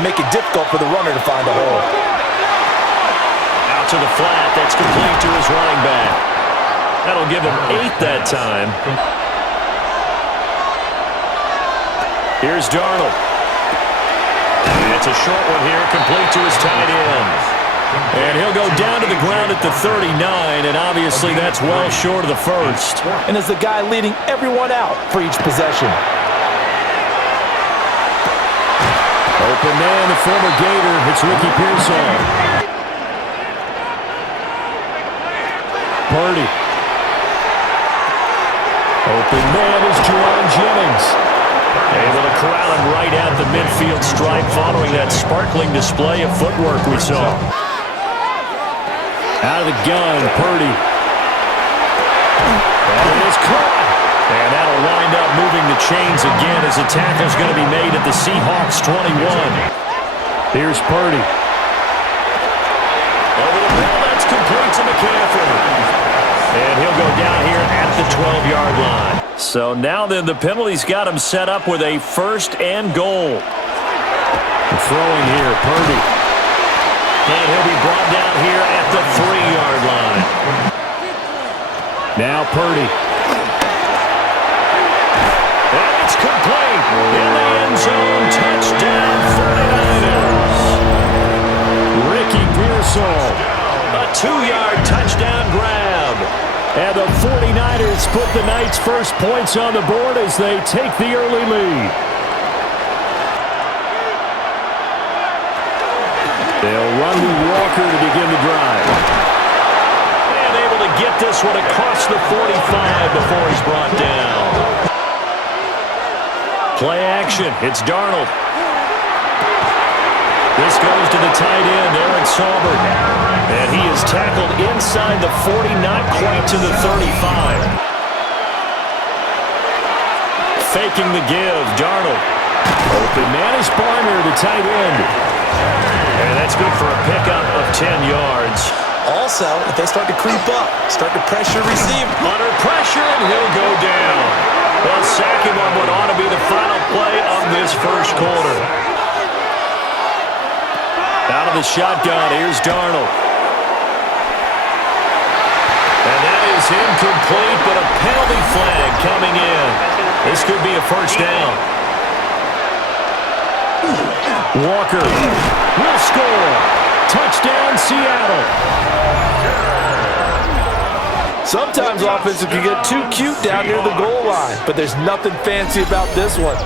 and make it difficult for the runner to find a hole. Out to the flat. That's complete to his running back. That'll give him 8 that time. Here's Darnold. And it's a short one here, complete to his tight end. And he'll go down to the ground at the 39, and obviously that's well short of the first. And is the guy leading everyone out for each possession. Open man, the former Gator. It's Ricky Pearsall. Purdy. Open man is Juwan Jennings. Able to corral him right at the midfield stripe following that sparkling display of footwork we saw. Out of the gun, Purdy. That is caught. And that'll wind up moving the chains again as the tackle's going to be made at the Seahawks 21. Here's Purdy. Over the ball, that's complete to McCaffrey. And he'll go down here at the 12-yard line. So now then, the penalty's got him set up with a 1st and goal. Throwing here, Purdy. And he'll be brought down here at the 3-yard line. Now Purdy. And it's complete. In the end zone, touchdown 49ers. Ricky Pearsall. A 2-yard touchdown grab. And the 49ers put the night's first points on the board as they take the early lead. They'll run with Walker to begin the drive. And able to get this one across the 45 before he's brought down. Play action. It's Darnold. This goes to the tight end, Aaron Saubert. And he is tackled inside the 40, not quite to the 35. Faking the give, Darnold. Open man is Barner, the tight end. And that's good for a pickup of 10 yards. Also, if they start to creep up, start to pressure receiver. Under pressure, and he'll go down. Well, sacking on what ought to be the final play of this first quarter. Out of the shotgun, here's Darnold. And that is incomplete, but a penalty flag coming in. This could be a first down. Walker will score. Touchdown, Seattle. Sometimes offenses can get too cute down near the goal line, but there's nothing fancy about this one.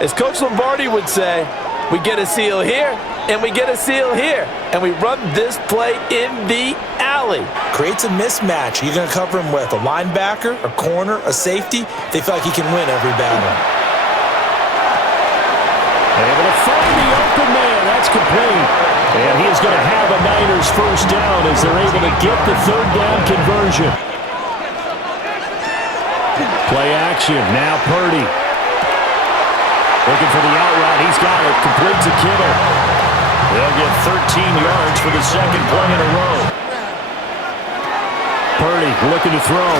As Coach Lombardi would say, we get a seal here, and we get a seal here, and we run this play in the alley. Creates a mismatch. You're going to cover him with a linebacker, a corner, a safety. They feel like he can win every battle. Able to find the open man. That's complete. And he is going to have a Niners first down as they're able to get the 3rd down conversion. Play action. Now Purdy. Looking for the out route. He's got it. Complete to Kittle. They'll get 13 yards for the 2nd play in a row. Purdy looking to throw.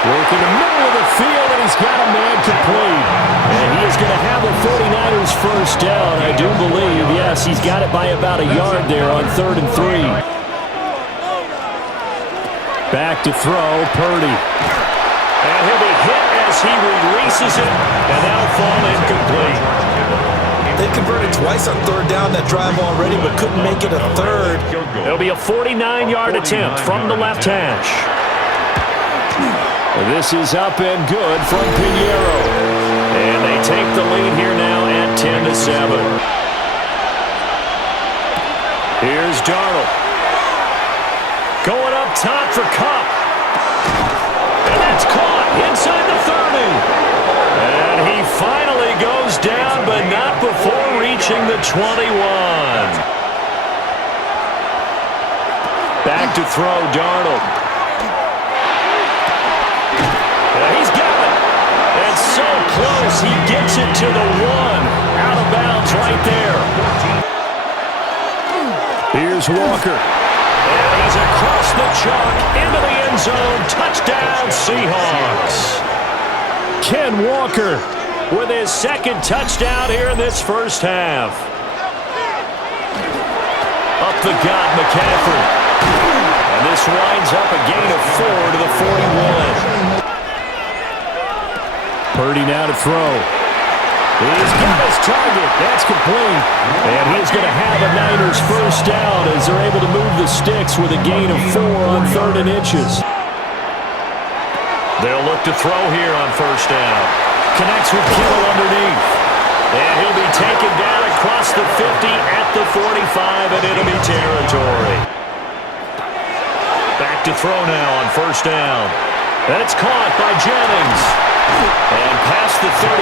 Working the middle of the field, and he's got a man complete. And he is going to have the 49ers first down, I do believe. Yes, he's got it by about a yard there on 3rd and 3. Back to throw, Purdy. And he'll be hit as he releases it, and that'll fall incomplete. They converted twice on 3rd down that drive already, but couldn't make it a 3rd. It'll be a 49-yard attempt from the left hash. This is up and good from Pinheiro. And they take the lead here now at 10-7. Here's Darnold. Going up top for Kupp. And that's caught inside the 30. And he finally goes down, but not before reaching the 21. Back to throw, Darnold. He's got it. And so close, he gets it to the 1. Out of bounds right there. Here's Walker. And he's across the chalk into the end zone. Touchdown, Seahawks. Ken Walker with his second touchdown here in this first half. Up the gut, McCaffrey. And this winds up a gain of 4 to the 41. Purdy now to throw. He's got his target. That's complete. And he's going to have a Niners first down as they're able to move the sticks with a gain of 4 on 3rd and inches. They'll look to throw here on first down. Connects with Kittle underneath. And he'll be taken down across the 50 at the 45, and it'll be territory. Back to throw now on first down. That's caught by Jennings. And past the 35,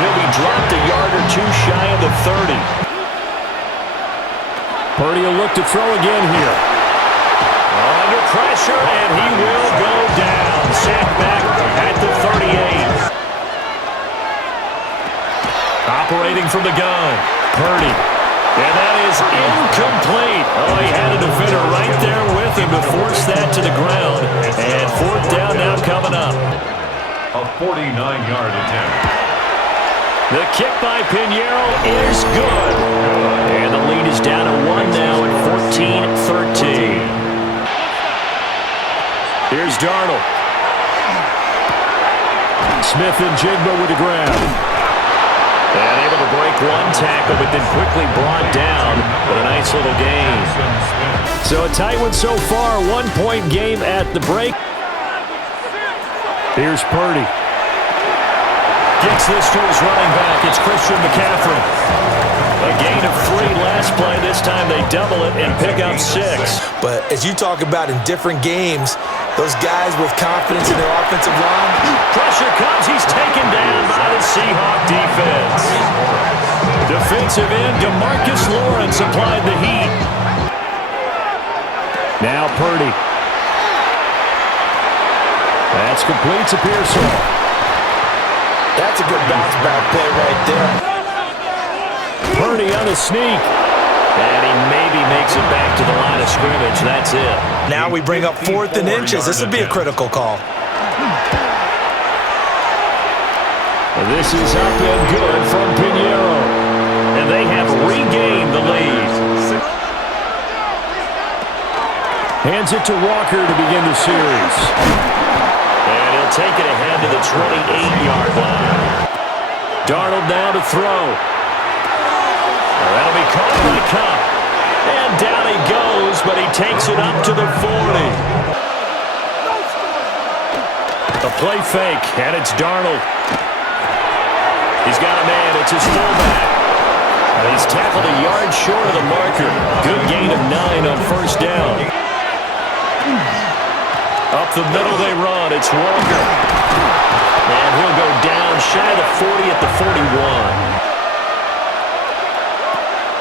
he'll be dropped a yard or two shy of the 30. Purdy will look to throw again here. Under pressure, and he will go down. Sacked back at the 38. Operating from the gun, Purdy. And that is incomplete. Oh, he had a defender right there with him to force that to the ground. And 4th down now coming up. A 49-yard attempt. The kick by Pinheiro is good. And the lead is down to 1 now at 14-13. Here's Darnold. Smith and Jigba with the grab. And able to break one tackle, but then quickly brought down. But a nice little gain. So a tight one so far. 1-point game at the break. Here's Purdy. Gets this to his running back. It's Christian McCaffrey. A gain of 3 last play. This time they double it and pick up 6. But as you talk about in different games, those guys with confidence in their offensive line. Pressure comes. He's taken down by the Seahawk defense. Defensive end DeMarcus Lawrence applied the heat. Now Purdy. That's complete to Pearson. That's a good bounce back play right there. Purdy on the sneak. And he maybe makes it back to the line of scrimmage. That's it. Now we bring up 4th and inches. This will be a critical call. This is up and good from Pinheiro. And they have regained the lead. Hands it to Walker to begin the series. And he'll take it ahead to the 28-yard line. Darnold now to throw. That'll be caught by Cup. And down he goes, but he takes it up to the 40. A play fake, and it's Darnold. He's got a man. It's his fullback. He's tackled a yard short of the marker. Good gain of 9 on first down. Up the middle they run. It's Walker. And he'll go down shy of the 40 at the 41.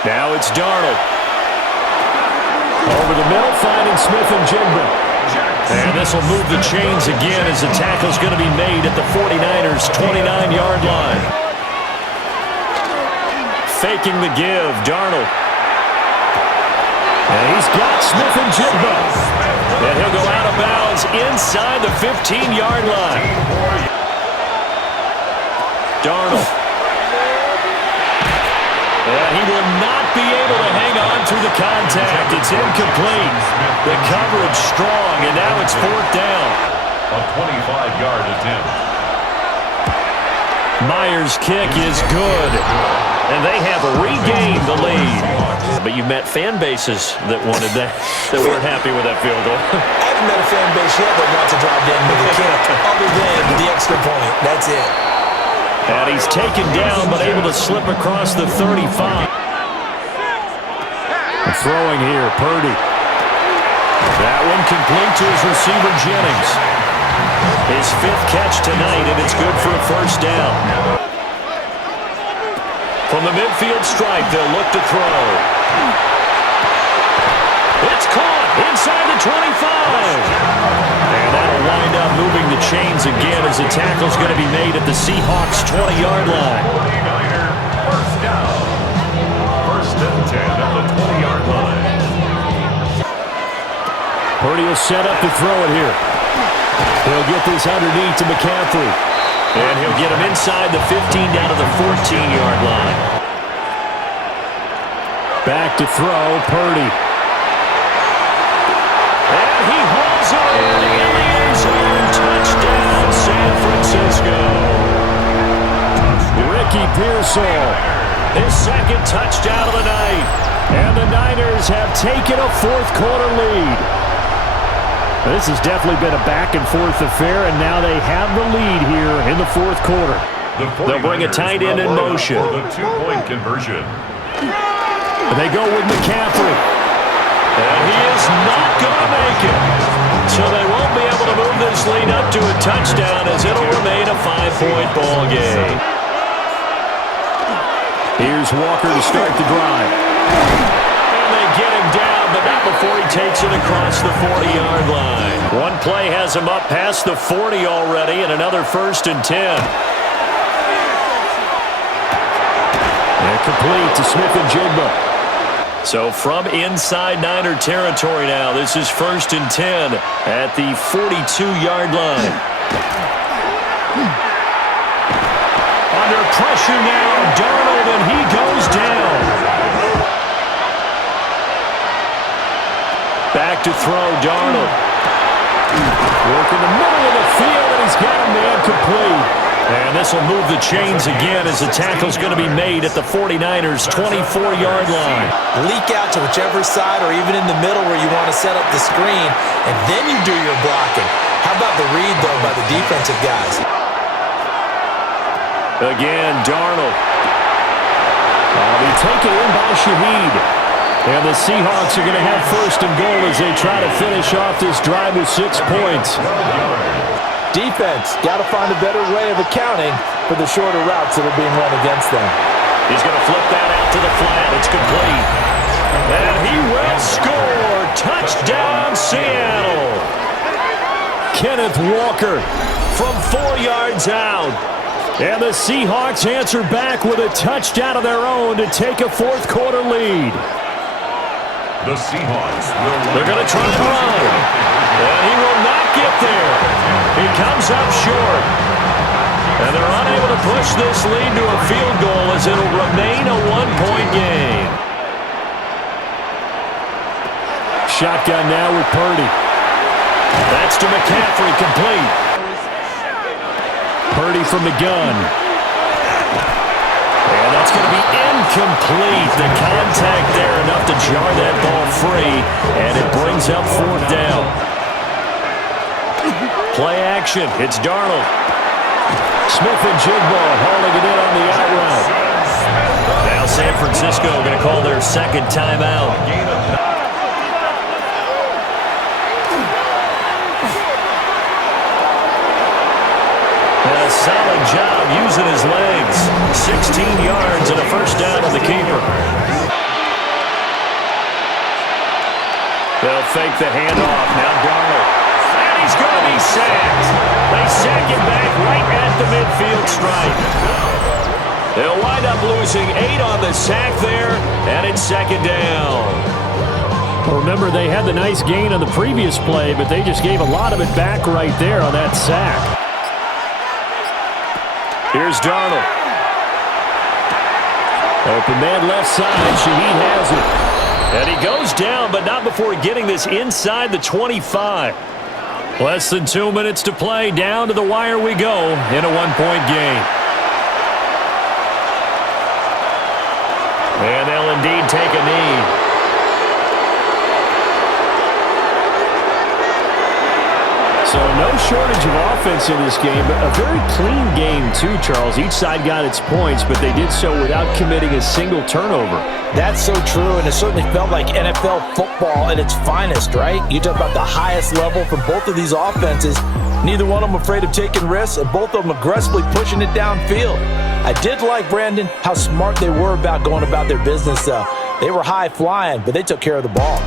Now it's Darnold. Over the middle, finding Smith and Jigba. And this will move the chains again as the tackle's going to be made at the 49ers' 29-yard line. Faking the give, Darnold. And he's got Smith and Jigba. And he'll go out of bounds inside the 15-yard line. Darnold. And he will not be able to hang on through the contact. It's incomplete. The coverage strong, and now it's 4th down. A 25-yard attempt. Myers' kick is good. And they have regained the lead. But you met fan bases that wanted that, that weren't happy with that field goal. I haven't met a fan base yet that wants to drive down with a kick other than the extra point. That's it. And he's taken down, but able to slip across the 35. Throwing here, Purdy. That one complete to his receiver, Jennings. His 5th catch tonight, and it's good for a first down. From the midfield stripe, they'll look to throw. It's caught inside the 25. And that'll wind up moving the chains again as the tackle's going to be made at the Seahawks' 20-yard line. 49er first down. 1st and 10 at the 20-yard line. Purdy will set up to throw it here. He'll get this underneath to McCaffrey. And he'll get him inside the 15 down to the 14-yard line. Back to throw, Purdy. And he hauls it in the end zone. Touchdown, San Francisco. Ricky Pearsall, his second touchdown of the night. And the Niners have taken a fourth-quarter lead. This has definitely been a back-and-forth affair, and now they have the lead here in the fourth quarter. They'll bring a tight end in motion. For the two-point conversion. They go with McCaffrey. And he is not going to make it. So they won't be able to move this lead up to a touchdown as it'll remain a 5-point ball game. Here's Walker to start the drive. And they get him down, but not before he takes it across the 40-yard line. One play has him up past the 40 already, and another 1st and 10. And complete to Smith-Njigba. So from inside Niner territory now, this is 1st and 10 at the 42-yard line. Under pressure now, Darnold, and he goes down. Back to throw, Darnold. Work in the middle of the field, and he's got a man complete. And this will move the chains again as the tackle's going to be made at the 49ers' 24-yard line. Leak out to whichever side or even in the middle where you want to set up the screen, and then you do your blocking. How about the read, though, by the defensive guys? Again, Darnold. That'll be taken in by Shaheed. And the Seahawks are going to have 1st and goal as they try to finish off this drive with 6 points. Defense got to find a better way of accounting for the shorter routes that are being run against them. He's going to flip that out to the flat. It's complete. And he will score. Touchdown, Seattle. Kenneth Walker from 4 yards out. And the Seahawks answer back with a touchdown of their own to take a fourth-quarter lead. The Seahawks will. They're going to try to run. And he will not get there. He comes up short. And they're unable to push this lead to a field goal as it'll remain a 1-point game. Shotgun now with Purdy. That's to McCaffrey, complete. Purdy from the gun. And that's going to be incomplete. The contact there enough to jar that ball free. And it brings up 4th down. Play action. It's Darnold. Smith-Njigba hauling it in on the out route. Now San Francisco going to call their second timeout. And a solid job using his legs. 16 yards and a 1st down on the keeper. They'll fake the handoff. Now Darnold. He's going to be sacked. They sack him back right at the midfield stripe. They'll wind up losing 8 on the sack there, and it's 2nd down. Well, remember, they had the nice gain on the previous play, but they just gave a lot of it back right there on that sack. Here's Darnold. Open man left side. Shaheed has it. And he goes down, but not before getting this inside the 25. Less than 2 minutes to play. Down to the wire we go in a 1-point game. And they'll indeed take a knee. So no shortage of offense in this game, but a very clean game too, Charles. Each side got its points, but they did so without committing a single turnover. That's so true, and it certainly felt like NFL football at its finest, right? You talk about the highest level from both of these offenses. Neither one of them afraid of taking risks, and both of them aggressively pushing it downfield. I did like, Brandon, how smart they were about going about their business. They were high flying, but they took care of the ball.